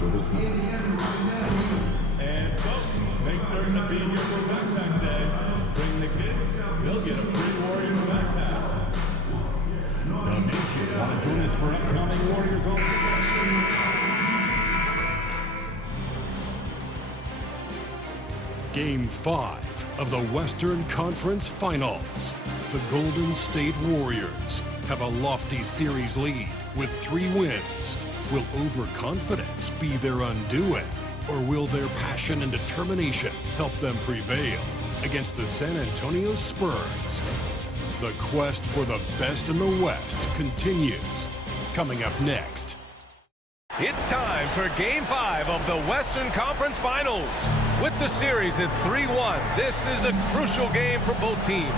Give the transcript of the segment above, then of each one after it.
And folks, make certain to be here for backpack day. Bring the kids, they'll get a free Warriors backpack. Donations, want to join us for upcoming Warriors All Game 5 of the Western Conference Finals. The Golden State Warriors have a lofty series lead with 3 wins. Will overconfidence be their undoing, or will their passion and determination help them prevail against the San Antonio Spurs? The quest for the best in the West continues. Coming up next. It's time for Game 5 of the Western Conference Finals. With the series at 3-1, this is a crucial game for both teams.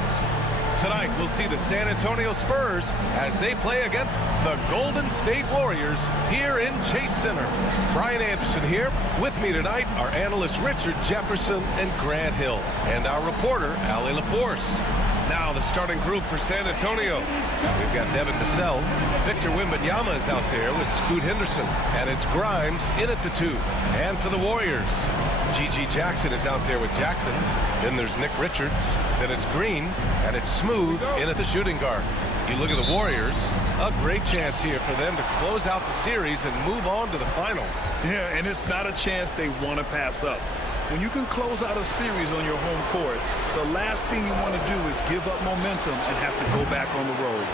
Tonight, we'll see the San Antonio Spurs as they play against the Golden State Warriors here in Chase Center. Brian Anderson here. With me tonight are analysts Richard Jefferson and Grant Hill, and our reporter, Allie LaForce. Now the starting group for San Antonio. We've got Devin Vassell. Victor Wembanyama is out there with Scoot Henderson. And it's Grimes in at the 2. And for the Warriors, G.G. Jackson is out there with Jackson. Then there's Nick Richards. Then it's Green. And it's Smooth in at the shooting guard. You look at the Warriors, a great chance here for them to close out the series and move on to the finals. Yeah, and it's not a chance they want to pass up. When you can close out a series on your home court, the last thing you want to do is give up momentum and have to go back on the road.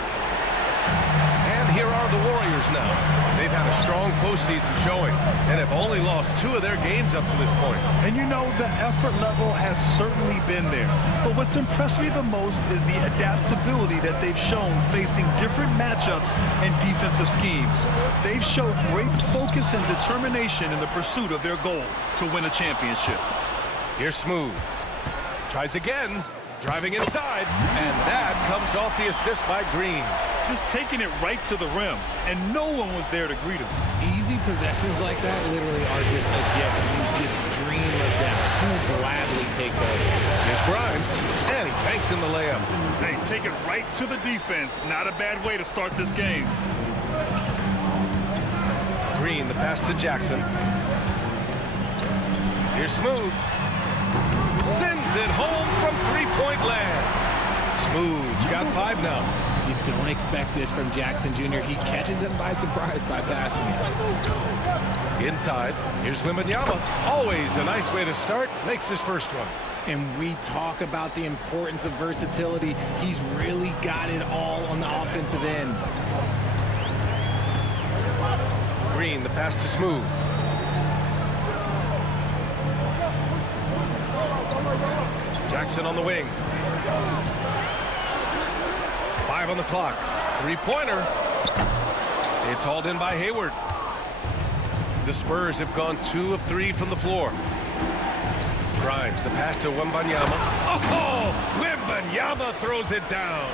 And here are the Warriors now. They've had a strong postseason showing and have only lost 2 of their games up to this point. And you know, the effort level has certainly been there. But what's impressed me the most is the adaptability that they've shown facing different matchups and defensive schemes. They've showed great focus and determination in the pursuit of their goal to win a championship. Here's Smooth. Tries again, driving inside, and that comes off the assist by Green. Just taking it right to the rim, and no one was there to greet him. Easy possessions like that literally are just a gift. You just dream of them. He'll gladly take those. Here's Grimes, and he banks in the layup. Hey, take it right to the defense. Not a bad way to start this game. Green, the pass to Jackson. Here's Smooth. Sends it home from three-point land. Smooth's got 5 now. You don't expect this from Jackson Jr. He catches them by surprise by passing it. Inside, here's Wembanyama. Always a nice way to start. Makes his first one. And we talk about the importance of versatility. He's really got it all on the offensive end. Green, the pass to Smooth. Jackson on the wing. 5 on the clock. 3-pointer. It's hauled in by Hayward. The Spurs have gone 2 of 3 from the floor. Grimes, the pass to Wembanyama. Oh, Wembanyama throws it down.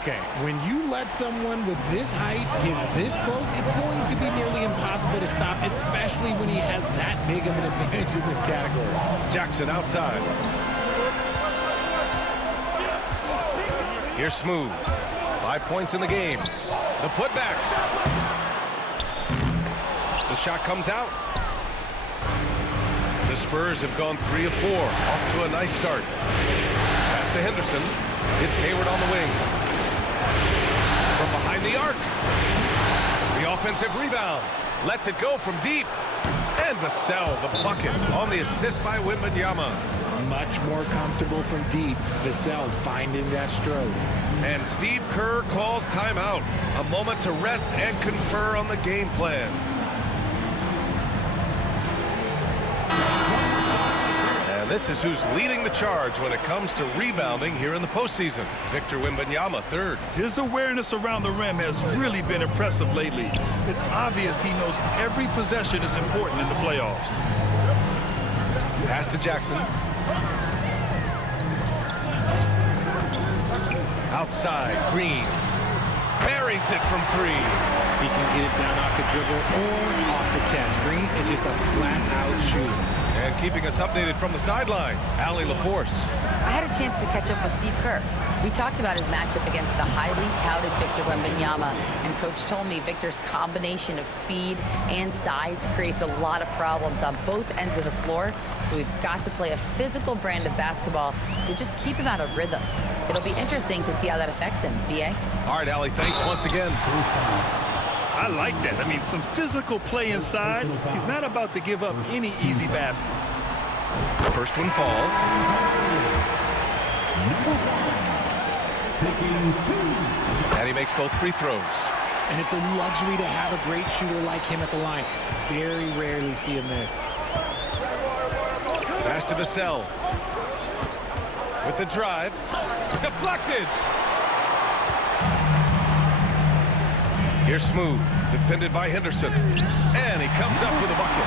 Okay, when you let someone with this height get this close, it's going to be nearly impossible to stop, especially when he has that big of an advantage in this category. Jackson outside. Here's Smooth. 5 points in the game. The putback. The shot comes out. The Spurs have gone 3 of 4. Off to a nice start. Pass to Henderson. It's Hayward on the wing. From behind the arc. The offensive rebound. Lets it go from deep. And Vassell, the bucket, on the assist by Wembanyama. Much more comfortable from deep. Vassell finding that stroke. And Steve Kerr calls timeout. A moment to rest and confer on the game plan. And this is who's leading the charge when it comes to rebounding here in the postseason. Victor Wembanyama, 3rd. His awareness around the rim has really been impressive lately. It's obvious he knows every possession is important in the playoffs. Pass to Jackson. Outside, Green buries it from 3. He can get it down off the dribble or off the catch. Green is just a flat-out shooter. And keeping us updated from the sideline, Allie LaForce. I had a chance to catch up with Steve Kerr. We talked about his matchup against the highly touted Victor Wembanyama, and Coach told me Victor's combination of speed and size creates a lot of problems on both ends of the floor, so we've got to play a physical brand of basketball to just keep him out of rhythm. It'll be interesting to see how that affects him, B.A. All right, Allie, thanks once again. I like that. I mean, some physical play inside. He's not about to give up any easy baskets. First one falls. And he makes both free throws. And it's a luxury to have a great shooter like him at the line. Very rarely see him miss. Pass to Vassell. With the drive. Deflected. Here's Smooth, defended by Henderson. And he comes up with a bucket.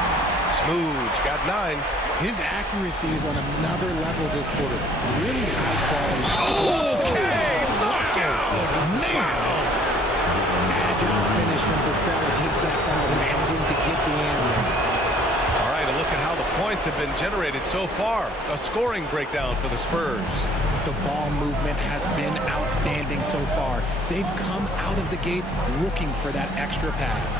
Smooth's got 9. His accuracy is on another level this quarter. Really high quality. Okay, look out. Now. Agile finish from Vassell. Hits that from the mountain to get the end. All right, a look at how the points have been generated so far. A scoring breakdown for the Spurs. The ball movement has been outstanding so far. They've come out of the gate looking for that extra pass.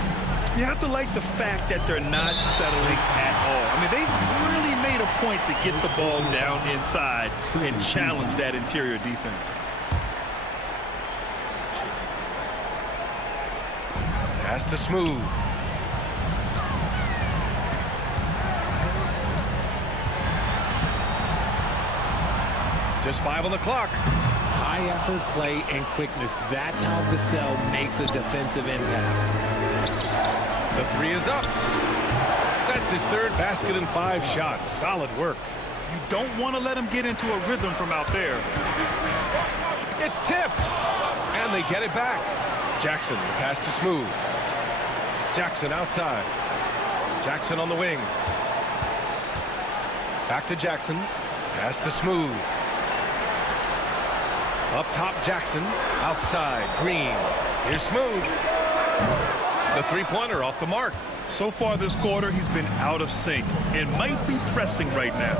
You have to like the fact that they're not settling at all. I mean, they've really made a point to get the ball down inside and challenge that interior defense. Pass to Smooth. Just 5 on the clock. High effort play and quickness. That's how Vassell makes a defensive impact. The 3 is up. That's his 3rd basket in 5 shots. Solid work. You don't want to let him get into a rhythm from out there. It's tipped. And they get it back. Jackson, the pass to Smooth. Jackson outside. Jackson on the wing. Back to Jackson. Pass to Smooth. Up top, Jackson. Outside, Green. Here's Smooth. The 3-pointer off the mark. So far this quarter, he's been out of sync and might be pressing right now.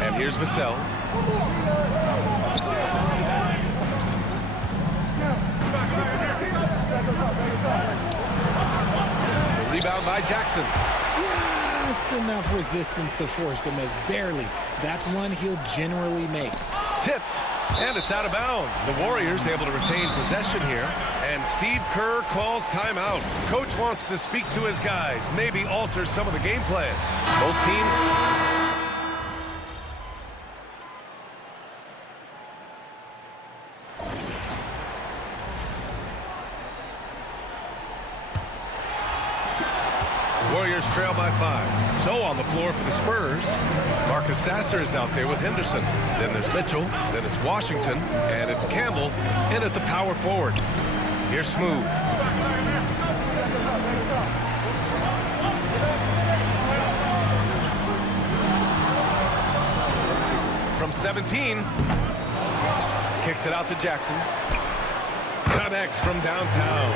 And here's Vassell. The rebound by Jackson. Just enough resistance to force the miss. Barely. That's one he'll generally make. Tipped, and it's out of bounds. The Warriors able to retain possession here, and Steve Kerr calls timeout. Coach wants to speak to his guys, maybe alter some of the game plan. Both teams. Warriors trail by 5. So on the floor for the Spurs, Marcus Sasser is out there with Henderson. Then there's Mitchell, then it's Washington, and it's Campbell in at the power forward. Here's Smooth. From 17, kicks it out to Jackson. Connects from downtown.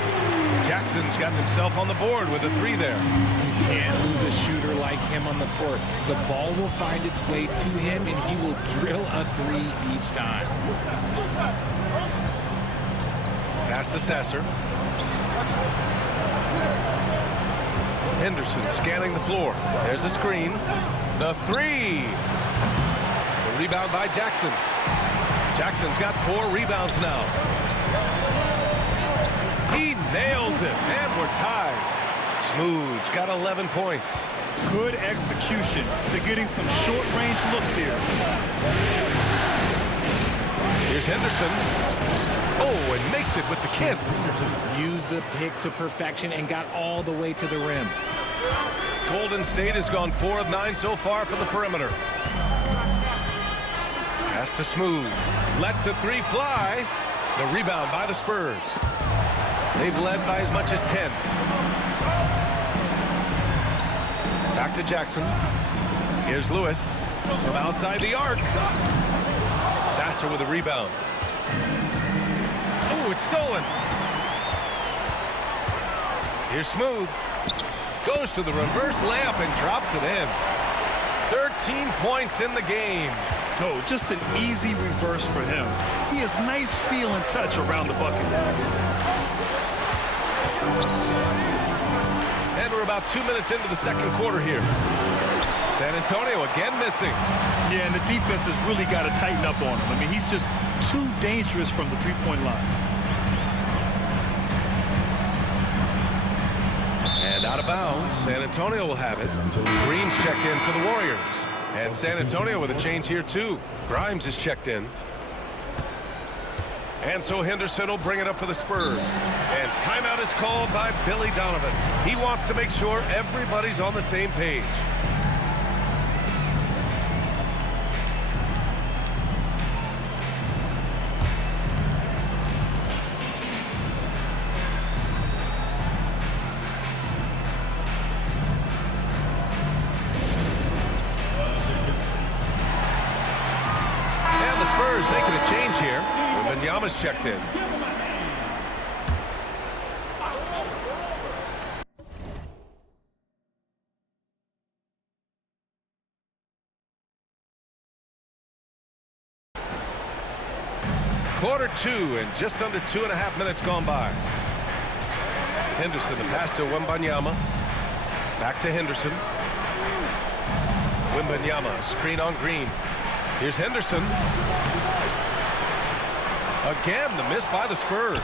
Jackson's got himself on the board with a 3 there. You can't lose a shooter like him on the court. The ball will find its way to him, and he will drill a 3 each time. Pass to Sasser. Henderson scanning the floor. There's a screen. The 3. The rebound by Jackson. Jackson's got 4 rebounds now. He nails it, and we're tied. Smooth's got 11 points. Good execution. They're getting some short-range looks here. Here's Henderson. Oh, and makes it with the kiss. Used the pick to perfection and got all the way to the rim. Golden State has gone 4 of 9 so far from the perimeter. Pass to Smooth. Lets the 3 fly. The rebound by the Spurs. They've led by as much as 10. Back to Jackson. Here's Lewis from outside the arc. Sasser with a rebound. Oh, it's stolen. Here's Smooth. Goes to the reverse layup and drops it in. 13 points in the game. No, just an easy reverse for him. He has nice feel and touch around the bucket. And we're about 2 minutes into the second quarter here. San Antonio again missing. Yeah, and the defense has really got to tighten up on him. I mean, he's just too dangerous from the three-point line. And out of bounds, San Antonio will have it. Green's checked in for the Warriors. And San Antonio with a change here too. Grimes is checked in. And so Henderson will bring it up for the Spurs. And timeout is called by Billy Donovan. He wants to make sure everybody's on the same page. Spurs making a change here. Wembanyama's checked in. Quarter 2 and just under 2.5 minutes gone by. Henderson, the pass to Wembanyama. Back to Henderson. Wembanyama, screen on Green. Here's Henderson. Again, the miss by the Spurs.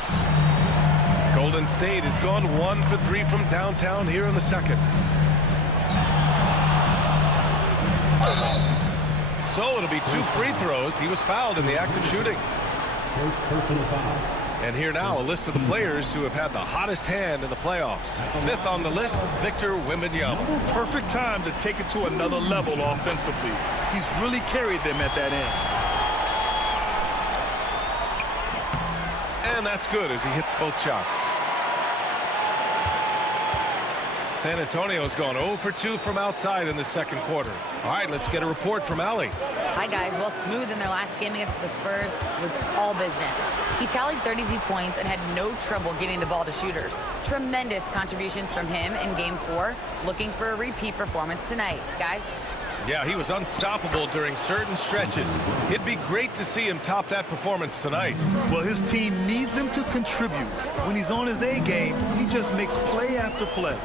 Golden State has gone 1 for 3 from downtown here in the second. So it'll be 2 free throws. He was fouled in the act of shooting. And here now, a list of the players who have had the hottest hand in the playoffs. 5th on the list, Victor Wembanyama. Perfect time to take it to another level offensively. He's really carried them at that end. And that's good as he hits both shots. San Antonio's gone 0 for 2 from outside in the second quarter. All right, let's get a report from Allie. Hi, guys. Well, Smooth in their last game against the Spurs was all business. He tallied 32 points and had no trouble getting the ball to shooters. Tremendous contributions from him in Game 4. Looking for a repeat performance tonight. Guys? Yeah, he was unstoppable during certain stretches. It'd be great to see him top that performance tonight. Well, his team needs him to contribute. When he's on his A game, he just makes play after play.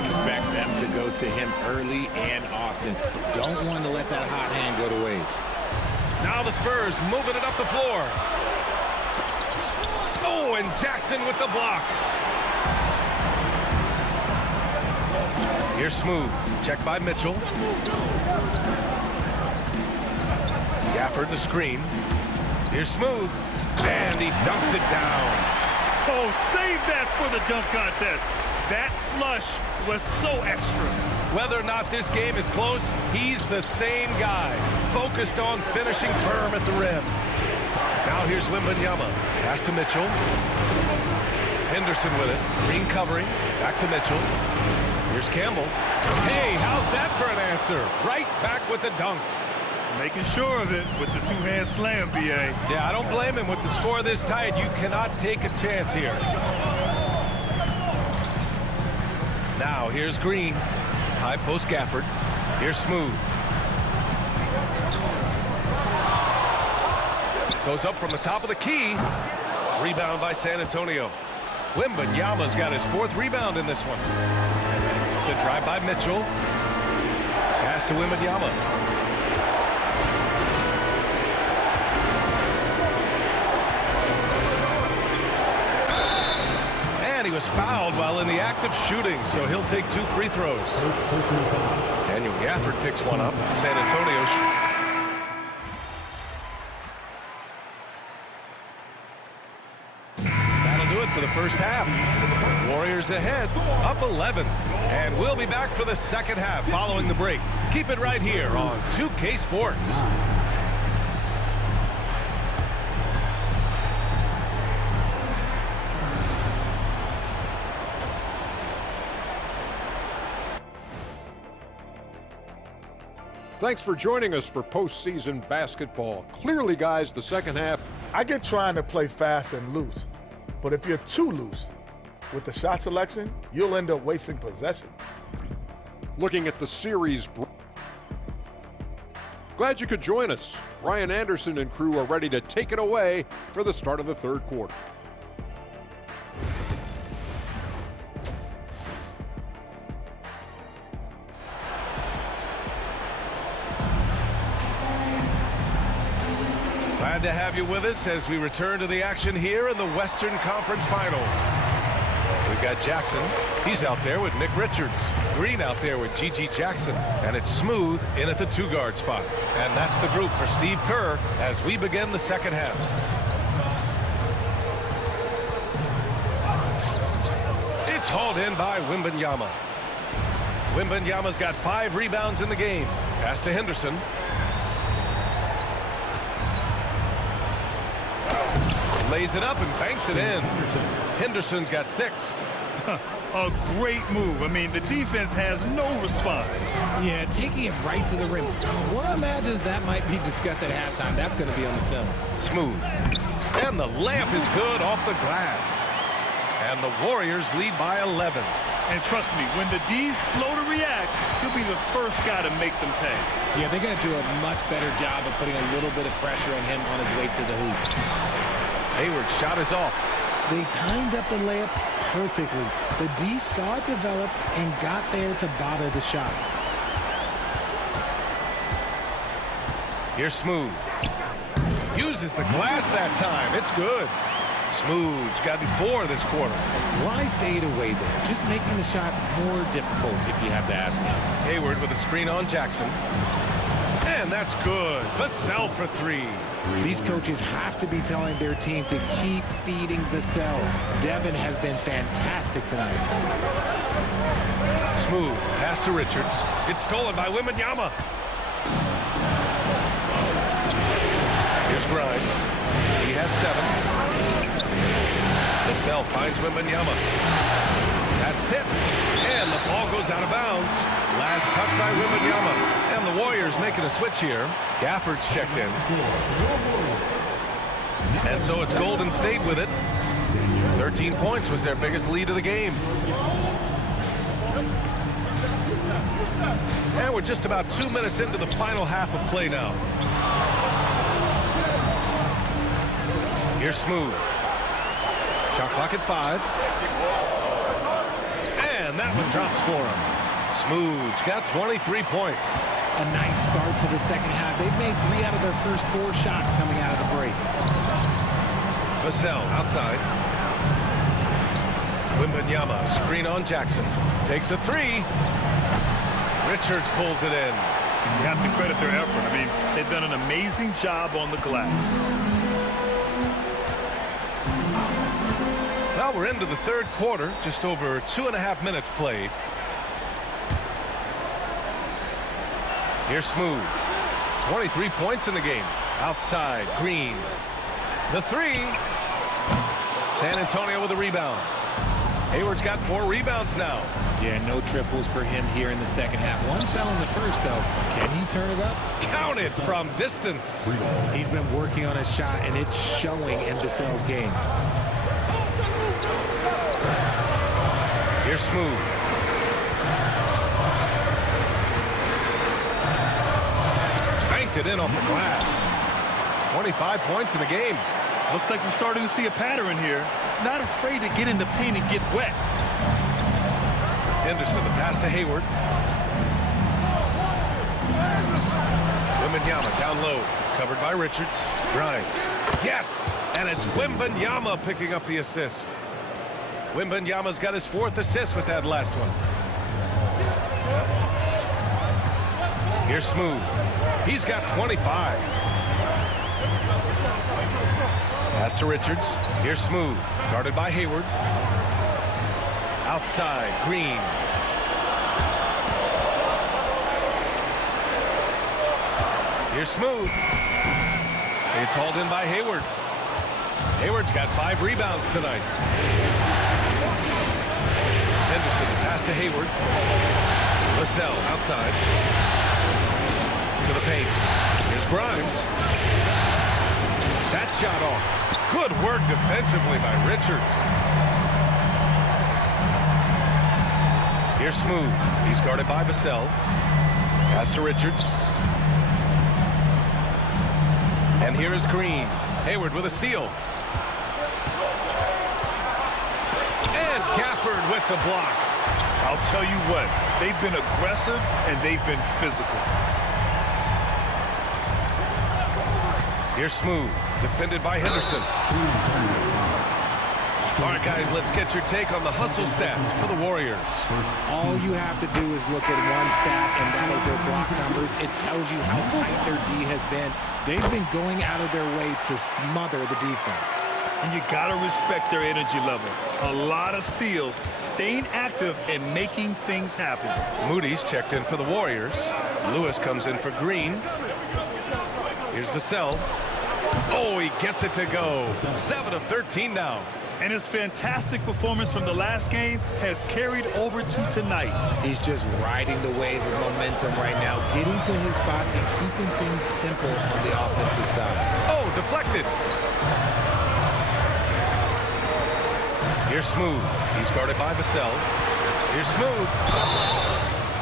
Expect them to go to him early and often. Don't want to let that hot hand go to waste. Now the Spurs moving it up the floor. Oh, and Jackson with the block. Here's Smooth. Checked by Mitchell. Gafford the screen. Here's Smooth. And he dunks it down. Oh, save that for the dunk contest. That flush was so extra. Whether or not this game is close, he's the same guy, focused on finishing firm at the rim. Now here's Wembanyama. Pass to Mitchell. Henderson with it. Green covering. Back to Mitchell. Here's Campbell. Hey, how's that for an answer? Right back with the dunk. Making sure of it with the two-hand slam, B.A. Yeah, I don't blame him with the score this tight. You cannot take a chance here. Now, here's Green. High post Gafford. Here's Smooth. Goes up from the top of the key. Rebound by San Antonio. Wembanyama's got his 4th rebound in this one. The drive by Mitchell. Pass to Wembanyama. And he was fouled while in the act of shooting, so he'll take 2 free throws. Daniel Gafford picks one up. San Antonio. That'll do it for the first half. Warriors ahead, up 11. And we'll be back for the second half following the break. Keep it right here on 2K Sports. Thanks for joining us for postseason basketball. Clearly, guys, the second half. I get trying to play fast and loose, but if you're too loose with the shot selection, you'll end up wasting possession. Looking at the series. Glad you could join us. Ryan Anderson and crew are ready to take it away for the start of the third quarter. Glad to have you with us as we return to the action here in the Western Conference Finals. We've got Jackson. He's out there with Nick Richards. Green out there with Gigi Jackson. And it's Smooth in at the 2-guard spot. And that's the group for Steve Kerr as we begin the second half. It's hauled in by Wembanyama. Wembanyama's got 5 rebounds in the game. Pass to Henderson. Lays it up and banks it in. Henderson's got 6. A great move. I mean, the defense has no response. Yeah, taking it right to the rim. One imagines that might be discussed at halftime. That's going to be on the film. Smooth. And the layup is good off the glass. And the Warriors lead by 11. And trust me, when the D's slow to react, he'll be the first guy to make them pay. Yeah, they're going to do a much better job of putting a little bit of pressure on him on his way to the hoop. Hayward's shot is off. They timed up the layup perfectly. The D saw it develop and got there to bother the shot. Here's Smooth. Uses the glass that time. It's good. Smooth's gotten 4 this quarter. Why fade away there? Just making the shot more difficult, if you have to ask me. Hayward with a screen on Jackson. And that's good. Vassell for 3. These coaches have to be telling their team to keep feeding Vassell. Devin has been fantastic tonight. Smooth. Pass to Richards. It's stolen by Wembanyama. Here's Grimes. He has 7. Vassell finds Wembanyama. That's tipped. And the ball goes out of bounds. Last touch by Wembanyama. And the Warriors making a switch here. Gafford's checked in. And so it's Golden State with it. 13 points was their biggest lead of the game. And we're just about 2 minutes into the final half of play now. Here's Smooth. Shot clock at 5. And that one drops for him. Smooth's got 23 points. A nice start to the second half. They've made 3 out of their first 4 shots coming out of the break. Vassell outside. Wembanyama, screen on Jackson. Takes a 3. Richards pulls it in. You have to credit their effort. I mean, they've done an amazing job on the glass. Well, we're into the third quarter. Just over 2.5 minutes played. Here's Smooth. 23 points in the game. Outside, Green. The 3. San Antonio with a rebound. Hayward's got 4 rebounds now. Yeah, no triples for him here in the second half. One fell in the first, though. Can he turn it up? Count it from distance. He's been working on his shot, and it's showing in Vassell's game. Here's Smooth. Banked it in off the glass. 25 points in the game. Looks like we're starting to see a pattern here. Not afraid to get in the paint and get wet. Henderson, the pass to Hayward. Wembanyama down low. Covered by Richards. Grimes. Yes! And it's Wembanyama picking up the assist. Wembanyama's got his 4th assist with that last one. Here's Smooth. He's got 25. Pass to Richards. Here's Smooth. Guarded by Hayward. Outside, Green. Here's Smooth. It's hauled in by Hayward. Hayward's got 5 rebounds tonight. Henderson, pass to Hayward. Vassell outside. To the paint. Here's Grimes. That shot off. Good work defensively by Richards. Here's Smooth. He's guarded by Vassell. Pass to Richards. And here is Green. Hayward with a steal. And Gafford with the block. I'll tell you what, they've been aggressive and they've been physical. Here's Smooth, defended by Henderson. All right, guys, let's get your take on the hustle stats for the Warriors. All you have to do is look at one stat, and that is their block numbers. It tells you how tight their D has been. They've been going out of their way to smother the defense. And you got to respect their energy level. A lot of steals, staying active, and making things happen. Moody's checked in for the Warriors. Lewis comes in for Green. Here's Vassell. Oh, he gets it to go. 7 of 13 now. And his fantastic performance from the last game has carried over to tonight. He's just riding the wave of momentum right now, getting to his spots and keeping things simple on the offensive side. Oh, deflected. Here's Smooth. He's guarded by Vassell. Here's Smooth.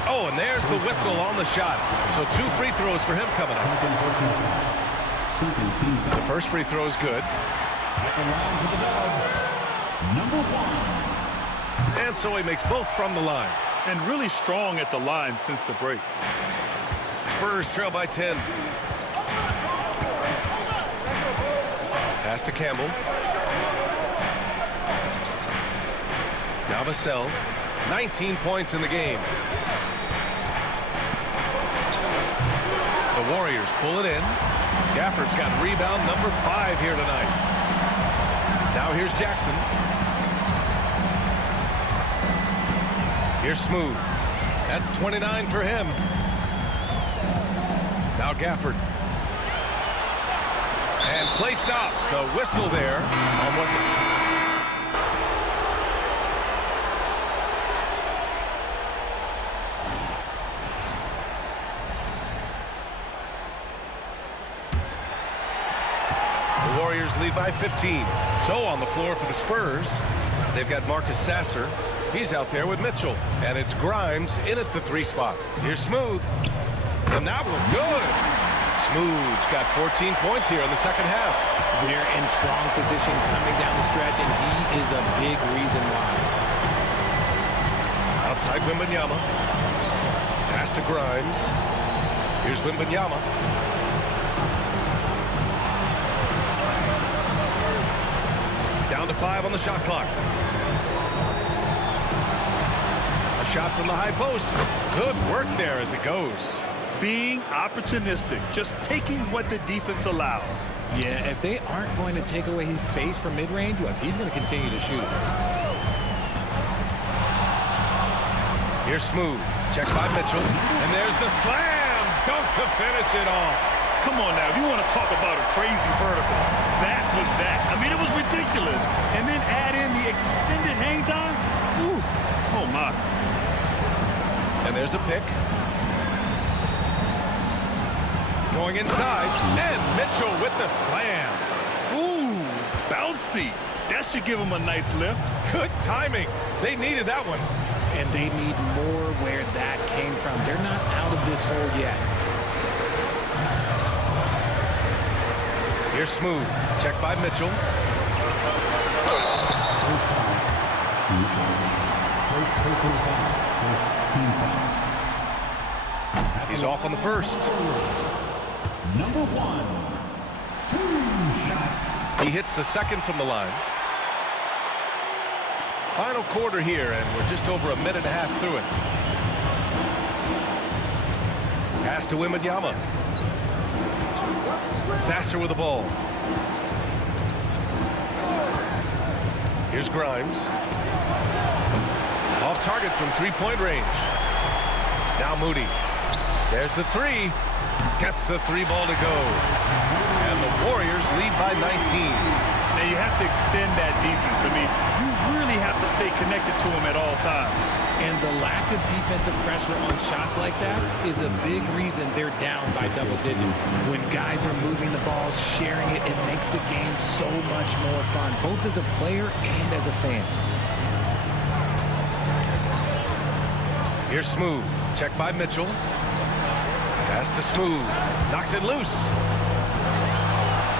Oh, and there's the whistle on the shot. So 2 free throws for him coming up. The first free throw is good. And so he makes both from the line. And really strong at the line since the break. Spurs trail by 10. Pass to Campbell. Now Vassell. 19 points in the game. The Warriors pull it in. Gafford's got rebound number 5 here tonight. Now here's Jackson. Here's Smooth. That's 29 for him. Now Gafford. And play stops. A whistle there on what the Warriors lead by 15. So on the floor for the Spurs, they've got Marcus Sasser. He's out there with Mitchell. And it's Grimes in at the 3 spot. Here's Smooth. And that one good. Smooth's got 14 points here in the second half. They're in strong position coming down the stretch, and he is a big reason why. Outside Wembanyama. Pass to Grimes. Here's Wembanyama. Down to 5 on the shot clock. A shot from the high post. Good work there as it goes. Being opportunistic, just taking what the defense allows. Yeah, if they aren't going to take away his space from mid-range, look, he's going to continue to shoot. Here's Smooth. Checked by Mitchell. And there's the slam dunk to finish it off. Come on now, if you want to talk about a crazy vertical, that was that. I mean, it was ridiculous. And then add in the extended hang time. Ooh, oh my. And there's a pick. Going inside, and Mitchell with the slam. Ooh, bouncy. That should give him a nice lift. Good timing. They needed that one. And they need more where that came from. They're not out of this hole yet. Here's Smooth. Checked by Mitchell. He's off on the first. Number 1, 2 shots. He hits the second from the line. Final quarter here, and we're just over a minute and a half through it. Pass to Wembanyama. Sasser with the ball. Here's Grimes. Off target from 3-point range. Now Moody. There's the 3. Gets the 3 ball to go. And the Warriors lead by 19. Now you have to extend that defense. I mean, you really have to stay connected to them at all times. And the lack of defensive pressure on shots like that is a big reason they're down by double digits. When guys are moving the ball, sharing it, it makes the game so much more fun, both as a player and as a fan. Here's Smooth. Check by Mitchell. Pass to Smooth. Knocks it loose.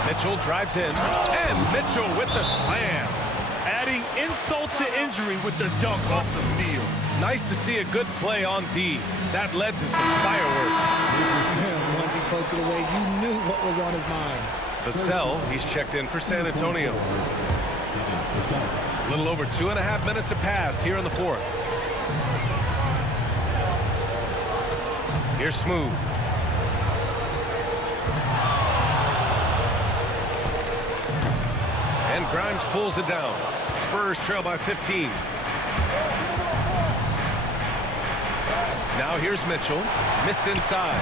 Mitchell drives in. And Mitchell with the slam. Adding insult to injury with the dunk off the steal. Nice to see a good play on D. That led to some fireworks. Once he poked it away, you knew what was on his mind. Vassell, he's checked in for San Antonio. A little over 2.5 minutes have passed here in the fourth. Here's Smooth. And Grimes pulls it down. Spurs trail by 15. Now here's Mitchell. Missed inside.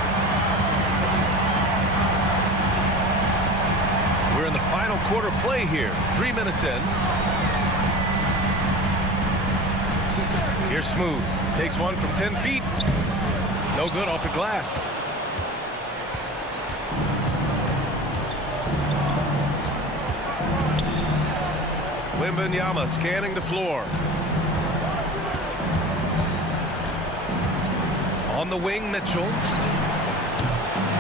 We're in the final quarter play here. 3 minutes in. Here's Smooth. Takes one from 10 feet. No good off the glass. Wembanyama scanning the floor. On the wing, Mitchell.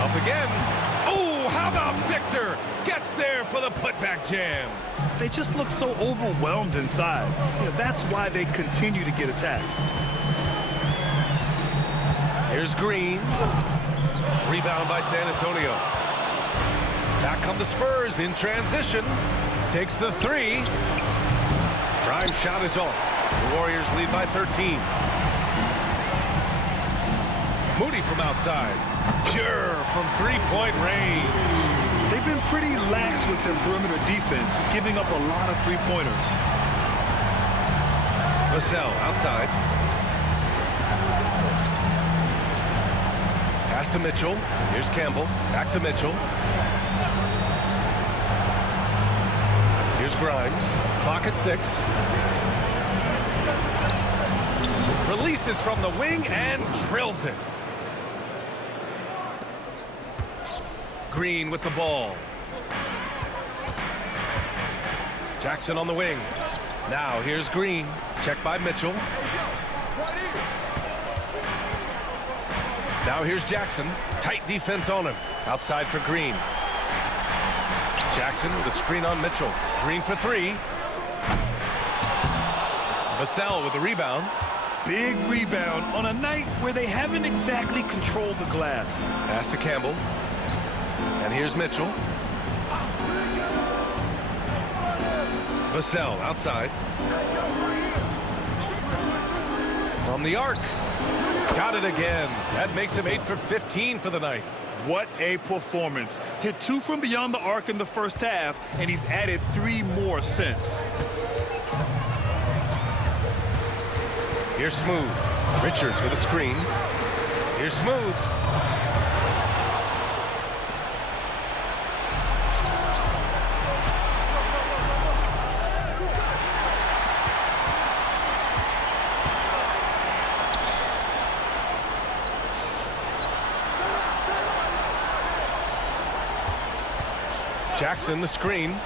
Up again. Oh, how about Victor? Gets there for the putback jam. They just look so overwhelmed inside. You know, that's why they continue to get attacked. Here's Green. Rebound by San Antonio. Back come the Spurs in transition. Takes the three. Grimes' shot is off. The Warriors lead by 13. Moody from outside. Pure from three-point range. They've been pretty lax with their perimeter defense, giving up a lot of three-pointers. Vassell outside. Pass to Mitchell. Here's Campbell. Back to Mitchell. Here's Grimes. Clock at 6. Releases from the wing and drills it. Green with the ball. Jackson on the wing. Now here's Green. Check by Mitchell. Now here's Jackson. Tight defense on him. Outside for Green. Jackson with a screen on Mitchell. Green for three. Vassell with the rebound. Big rebound on a night where they haven't exactly controlled the glass. Pass to Campbell. And here's Mitchell. Vassell outside. From the arc. Got it again. That makes him 8 for 15 for the night. What a performance. Hit 2 from beyond the arc in the first half, and he's added 3 more since. Here's Smooth. Richards with a screen. Here's Smooth. Jackson, the screen,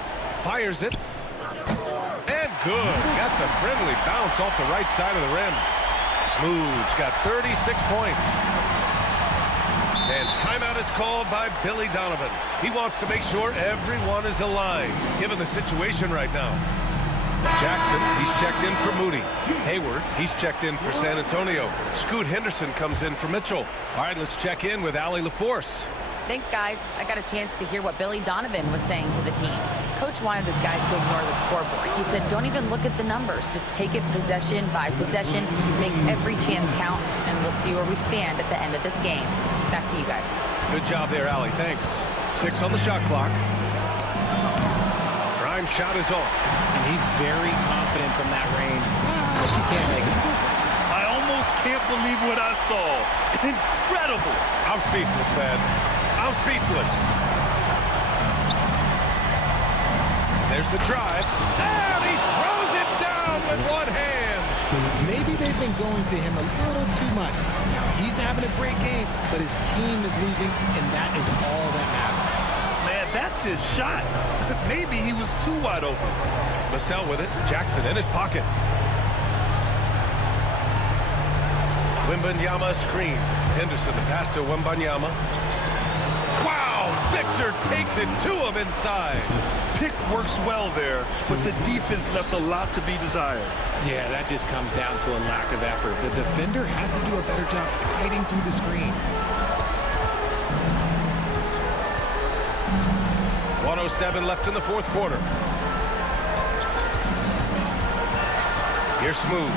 fires it, and good. Got the friendly bounce off the right side of the rim. Smooth's got 36 points. And timeout is called by Billy Donovan. He wants to make sure everyone is aligned, given the situation right now. Jackson, he's checked in for Moody. Hayward, he's checked in for San Antonio. Scoot Henderson comes in for Mitchell. All right, let's check in with Allie LaForce. Thanks, guys. I got a chance to hear what Billy Donovan was saying to the team. Coach wanted his guys to ignore the scoreboard. He said, don't even look at the numbers. Just take it possession by possession, make every chance count, and we'll see where we stand at the end of this game. Back to you guys. Good job there, Allie. Thanks. 6 on the shot clock. Grimes' shot is off. And he's very confident from that range. But he can't make it. I almost can't believe what I saw. Incredible. I'm speechless, man. I'm speechless. There's the drive. And he throws it down with one hand. Maybe they've been going to him a little too much. Now, he's having a great game, but his team is losing, and that is all that matters. Man, that's his shot. Maybe he was too wide open. Vassell with it. Jackson in his pocket. Wembanyama screen. Henderson, the pass to Wembanyama. Wow, Victor takes it to him inside. Pick works well there, but the defense left a lot to be desired. Yeah, that just comes down to a lack of effort. The defender has to do a better job fighting through the screen. 1:07 left in the fourth quarter. Here's Smooth.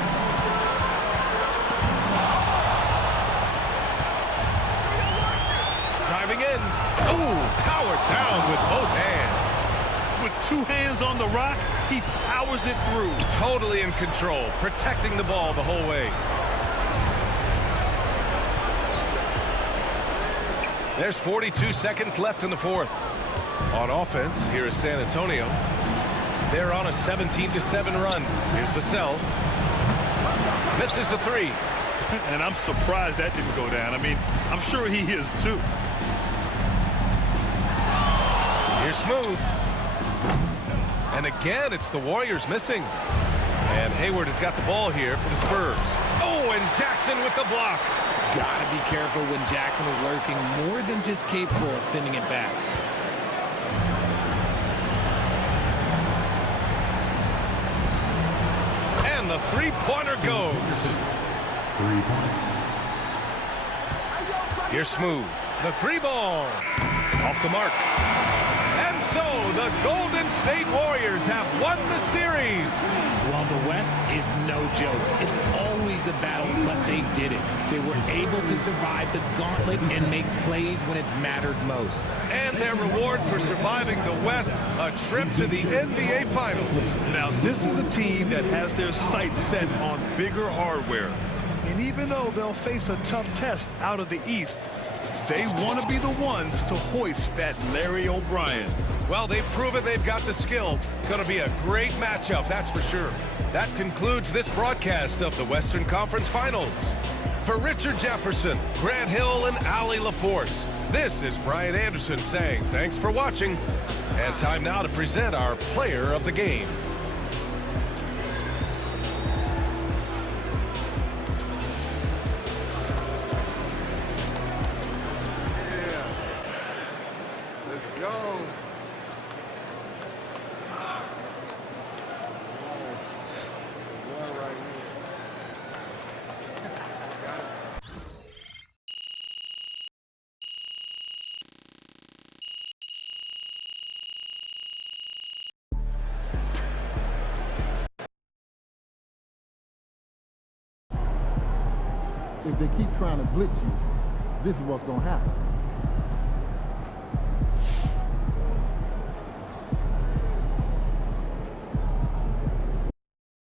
Driving in. Ooh, powered down with both hands. With two hands on the rock, he powers it through. Totally in control, protecting the ball the whole way. There's 42 seconds left in the fourth. On offense, here is San Antonio. They're on a 17-7 run. Here's Vassell. Misses the three. And I'm surprised that didn't go down. I mean, I'm sure he is too. Here's Smooth. And again, it's the Warriors missing. And Hayward has got the ball here for the Spurs. Oh, and Jackson with the block. Gotta be careful when Jackson is lurking, more than just capable of sending it back. And the three-pointer goes. 3 points. Here's Smooth. The three ball. Off the mark. And so the Golden State Warriors have won the series. Well, the West is no joke. It's always a battle, but they did it. They were able to survive the gauntlet and make plays when it mattered most. And their reward for surviving the West, a trip to the NBA Finals. Now, this is a team that has their sights set on bigger hardware. And even though they'll face a tough test out of the East, they want to be the ones to hoist that Larry O'Brien. Well, they've proven they've got the skill. Going to be a great matchup, that's for sure. That concludes this broadcast of the Western Conference Finals. For Richard Jefferson, Grant Hill, and Allie LaForce, this is Brian Anderson saying thanks for watching. And time now to present our player of the game. If they keep trying to blitz you, this is what's going to happen.